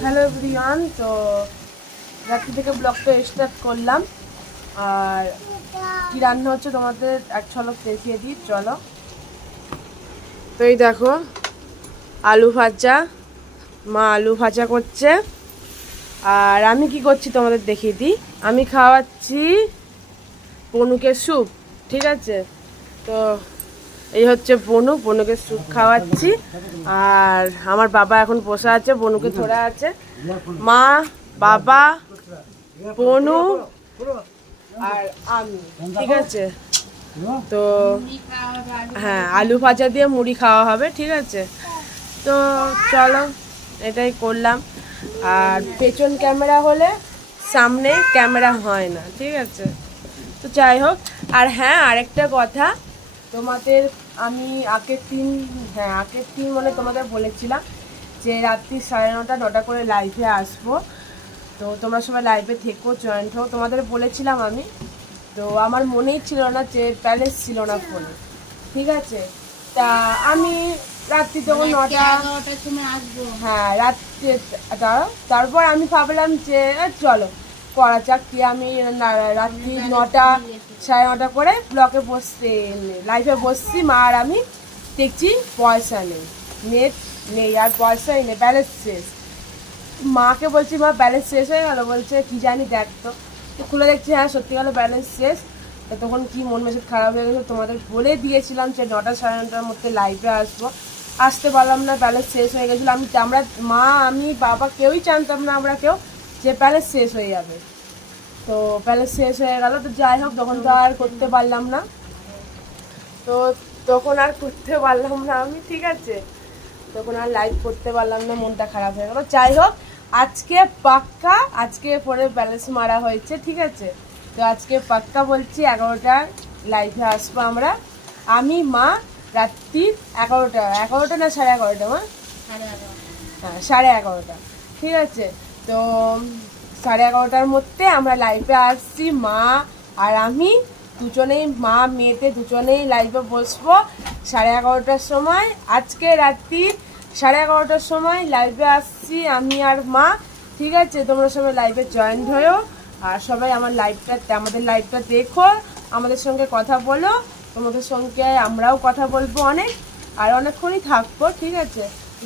Hello everyone, তো রাত্রি থেকে ব্লগটা স্টার্ট করলাম। আর কি রান্না হচ্ছে তোমাদের এক ঝলক দেখিয়ে দিই, চলো। তো এই দেখো আলু ভাজা, মা আলু ভাজা করছে। আর আমি কি করছি তোমাদের দেখিয়ে দিই। আমি খাওয়াচ্ছি বনুকে স্যুপ, ঠিক আছে। তো এই হচ্ছে বনুকে স্যুপ খাওয়াচ্ছি। আর আমার বাবা এখন বসে আছে, বনুকে ধরে আছে। মা, বাবা, বনু আর আমি, ঠিক আছে। তো হ্যাঁ, আলু ভাজা দিয়ে মুড়ি খাওয়া হবে, ঠিক আছে। তো চলো, এটাই করলাম। আর পেছন ক্যামেরা হলে সামনে ক্যামেরা হয় না, ঠিক আছে। তো যাই হোক। আর হ্যাঁ, আরেকটা কথা, তোমাদের আমি আগের দিন মানে তোমাদের বলেছিলাম যে রাত্রি 9:30-9টা করে লাইভে আসবো। তো তোমরা সবাই লাইভে থেকো, জয়েন্ট হও, তোমাদের বলেছিলাম আমি। তো আমার মনেই ছিল না, যে ব্যালেন্স ছিল না ফোনে, ঠিক আছে। তা আমি রাত্রি তখন 9টার সময় আসবো, হ্যাঁ রাত্রি। তারপর আমি ভাবলাম যে চলো করা যাক, কি আমি রাত্রি 9টা 9:30 করে ব্লকে বসতে লাইভে বসছি। মা আর আমি দেখছি পয়সা নেই, নেট নেই, আর পয়সাই নেই, ব্যালেন্স শেষ। মাকে বলছি মা ব্যালেন্স শেষ হয়ে গেল, বলছে কি জানি দেখ। তো খুলে দেখছি, হ্যাঁ সত্যি গেলো ব্যালেন্স শেষ। তো তখন কি মন মেজাজ খারাপ হয়ে গেছিলো, তোমাদের বলে দিয়েছিলাম যে 9টা 9:30-র মধ্যে লাইভে আসবো। আসতে পারলাম না, ব্যালেন্স শেষ হয়ে গেছিলো। আমরা মা, আমি, বাবা কেউই জানতাম না, আমরা কেউ, যে ব্যালেন্স শেষ হয়ে যাবে। তো ব্যালেন্স শেষ হয়ে গেল। তো যাই হোক, তখন তো আর করতে পারলাম না। তো তখন আর করতে পারলাম না আমি, ঠিক আছে। তখন আর লাইভ করতে পারলাম না, মনটা খারাপ হয়ে গেল। যাই হোক, আজকে পাক্কা, আজকে পরে ব্যালেন্স মারা হয়েছে, ঠিক আছে। তো আজকে পাক্কা বলছি 11টার লাইভে আসবো আমরা, আমি, মা। রাত্রি 11টা না 11:30, মা? হ্যাঁ 11:30, ঠিক আছে। তো 11:30টার মধ্যে আমরা লাইভে আসছি, মা আর আমি দুজনেই, মা মেয়েতে দুজনেই লাইভে বসবো 11:30টার সময়। আজকে রাত্রি 11:30টার সময় লাইভে আসছি আমি আর মা, ঠিক আছে। তোমরা সবাই লাইভে জয়েন্ট হয়েও, আর সবাই আমাদের লাইভটা দেখো, আমাদের সঙ্গে কথা বলো। তোমাদের সঙ্গে আমরাও কথা বলবো অনেক, আর অনেকক্ষণই থাকবো, ঠিক আছে।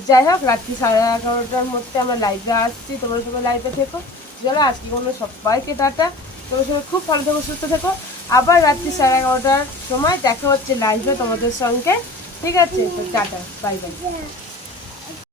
যাই হোক, রাত্রি 11:30টার মধ্যে আমরা লাইভে আসছি, তোমরা সবাই লাইভে থেকো। চলো, আজকে কোনো সবাইকে টাটা। তোমরা সবাই খুব ভালো থেকো, সুস্থ থেকো। আবার রাত্রি 11:30টার সময় দেখা হচ্ছে লাইভে তোমাদের সঙ্গে, ঠিক আছে। তো টাটা, বাই বাই।